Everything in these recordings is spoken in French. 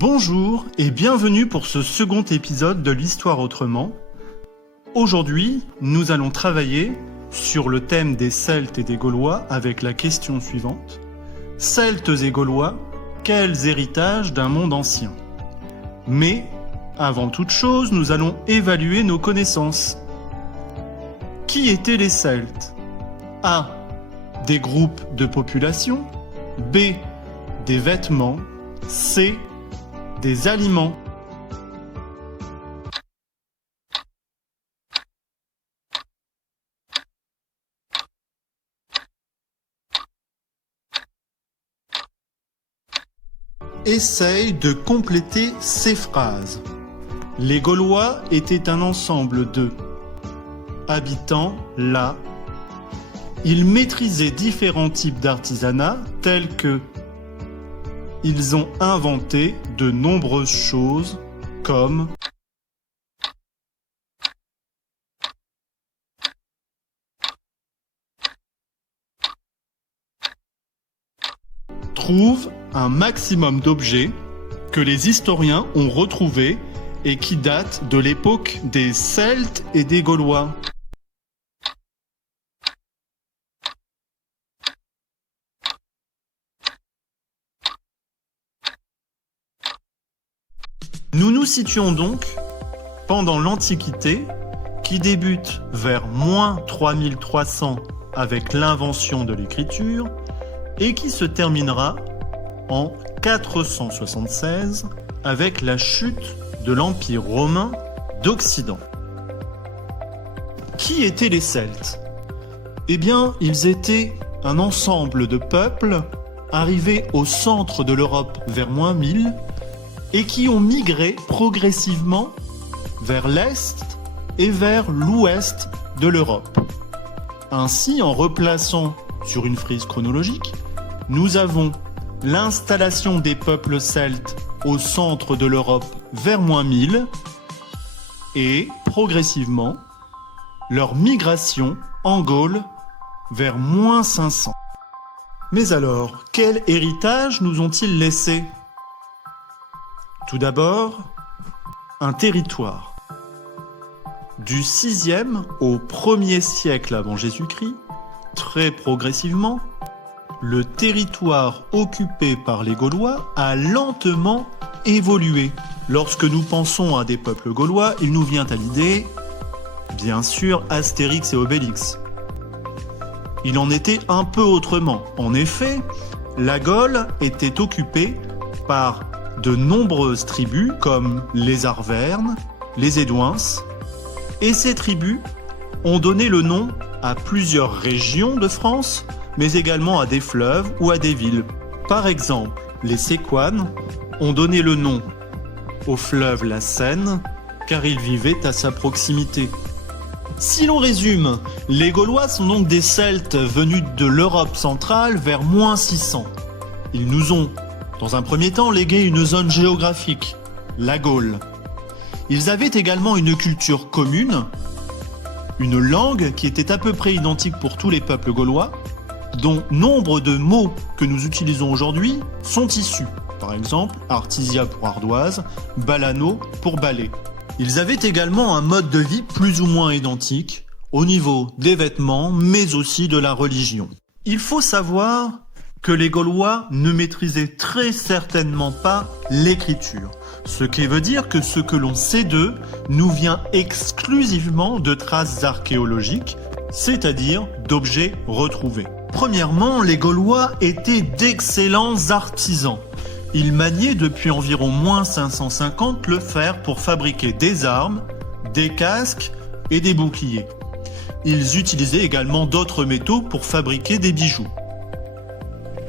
Bonjour et bienvenue pour ce second épisode de l'Histoire autrement. Aujourd'hui, nous allons travailler sur le thème des Celtes et des Gaulois avec la question suivante. Celtes et Gaulois, quels héritages d'un monde ancien? Mais, avant toute chose, nous allons évaluer nos connaissances. Qui étaient les Celtes? A. Des groupes de population. B. Des vêtements. C. Des aliments. Essaye de compléter ces phrases. Les Gaulois étaient un ensemble de habitants là. Ils maîtrisaient différents types d'artisanat tels que ils ont inventé de nombreuses choses comme trouve un maximum d'objets que les historiens ont retrouvés et qui datent de l'époque des Celtes et des Gaulois. Nous nous situons donc pendant l'Antiquité, qui débute vers -3300 avec l'invention de l'écriture et qui se terminera en 476 avec la chute de l'Empire romain d'Occident. Qui étaient les Celtes? Eh bien, ils étaient un ensemble de peuples arrivés au centre de l'Europe vers -1000 et qui ont migré progressivement vers l'Est et vers l'Ouest de l'Europe. Ainsi, en replaçant sur une frise chronologique, nous avons l'installation des peuples celtes au centre de l'Europe vers -1000 et, progressivement, leur migration en Gaule vers -500. Mais alors, quel héritage nous ont-ils laissé ? Tout d'abord, un territoire. Du 6e au 1er siècle avant Jésus-Christ, très progressivement, le territoire occupé par les Gaulois a lentement évolué. Lorsque nous pensons à des peuples gaulois, il nous vient à l'idée, bien sûr, Astérix et Obélix. Il en était un peu autrement. En effet, la Gaule était occupée par de nombreuses tribus comme les Arvernes, les Édouins, et ces tribus ont donné le nom à plusieurs régions de France, mais également à des fleuves ou à des villes. Par exemple, les Séquanes ont donné le nom au fleuve la Seine, car ils vivaient à sa proximité. Si l'on résume, les Gaulois sont donc des Celtes venus de l'Europe centrale vers -600. Ils nous ont dans un premier temps légué une zone géographique, la Gaule. Ils avaient également une culture commune, une langue qui était à peu près identique pour tous les peuples gaulois, dont nombre de mots que nous utilisons aujourd'hui sont issus. Par exemple, artisia pour ardoise, balano pour balai. Ils avaient également un mode de vie plus ou moins identique au niveau des vêtements, mais aussi de la religion. Il faut savoir que les Gaulois ne maîtrisaient très certainement pas l'écriture, ce qui veut dire que ce que l'on sait d'eux nous vient exclusivement de traces archéologiques, c'est-à-dire d'objets retrouvés. Premièrement, les Gaulois étaient d'excellents artisans. Ils maniaient depuis environ -550 le fer pour fabriquer des armes, des casques et des boucliers. Ils utilisaient également d'autres métaux pour fabriquer des bijoux.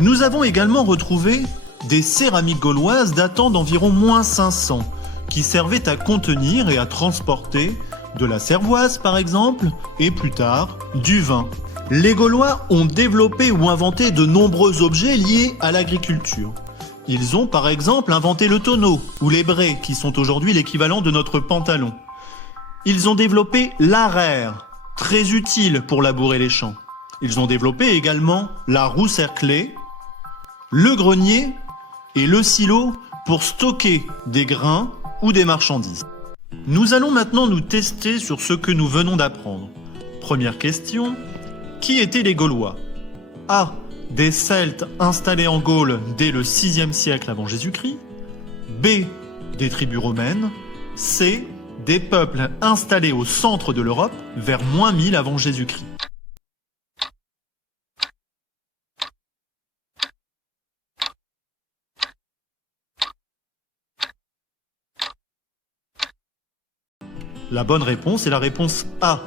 Nous avons également retrouvé des céramiques gauloises datant d'environ -500, qui servaient à contenir et à transporter de la cervoise par exemple, et plus tard, du vin. Les Gaulois ont développé ou inventé de nombreux objets liés à l'agriculture. Ils ont par exemple inventé le tonneau ou les braies, qui sont aujourd'hui l'équivalent de notre pantalon. Ils ont développé l'arère, très utile pour labourer les champs. Ils ont développé également la roue cerclée, le grenier et le silo pour stocker des grains ou des marchandises. Nous allons maintenant nous tester sur ce que nous venons d'apprendre. Première question, qui étaient les Gaulois? A. Des Celtes installés en Gaule dès le 6e siècle avant Jésus-Christ. B. Des tribus romaines. C. Des peuples installés au centre de l'Europe vers -1000 avant Jésus-Christ. La bonne réponse est la réponse A.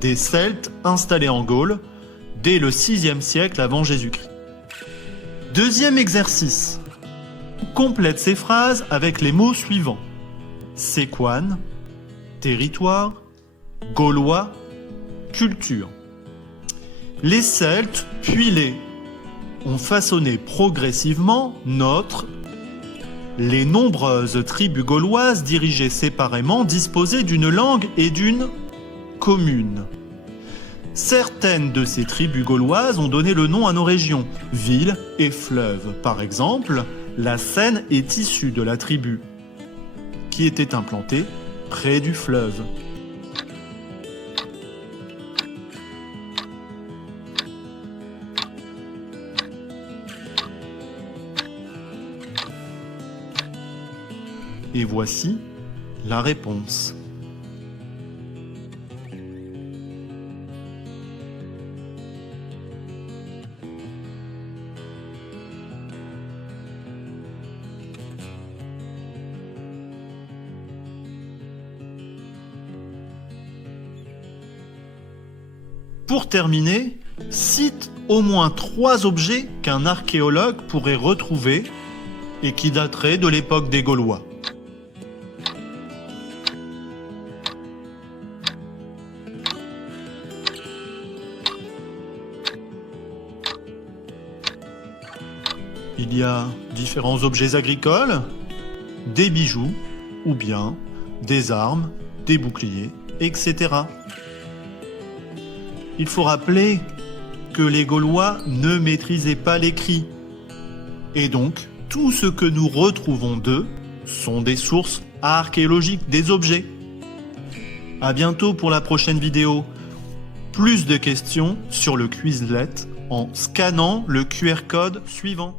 Des Celtes installés en Gaule dès le 6e siècle avant Jésus-Christ. Deuxième exercice. Complète ces phrases avec les mots suivants. Séquane, territoire, gaulois, culture. Les Celtes, puis les, ont façonné progressivement notre. Les nombreuses tribus gauloises dirigées séparément disposaient d'une langue et d'une commune. Certaines de ces tribus gauloises ont donné le nom à nos régions, villes et fleuves. Par exemple, la Seine est issue de la tribu qui était implantée près du fleuve. Et voici la réponse. Pour terminer, cite au moins 3 objets qu'un archéologue pourrait retrouver et qui dateraient de l'époque des Gaulois. Il y a différents objets agricoles, des bijoux ou bien des armes, des boucliers, etc. Il faut rappeler que les Gaulois ne maîtrisaient pas l'écrit. Et donc, tout ce que nous retrouvons d'eux sont des sources archéologiques des objets. À bientôt pour la prochaine vidéo. Plus de questions sur le Quizlet en scannant le QR code suivant.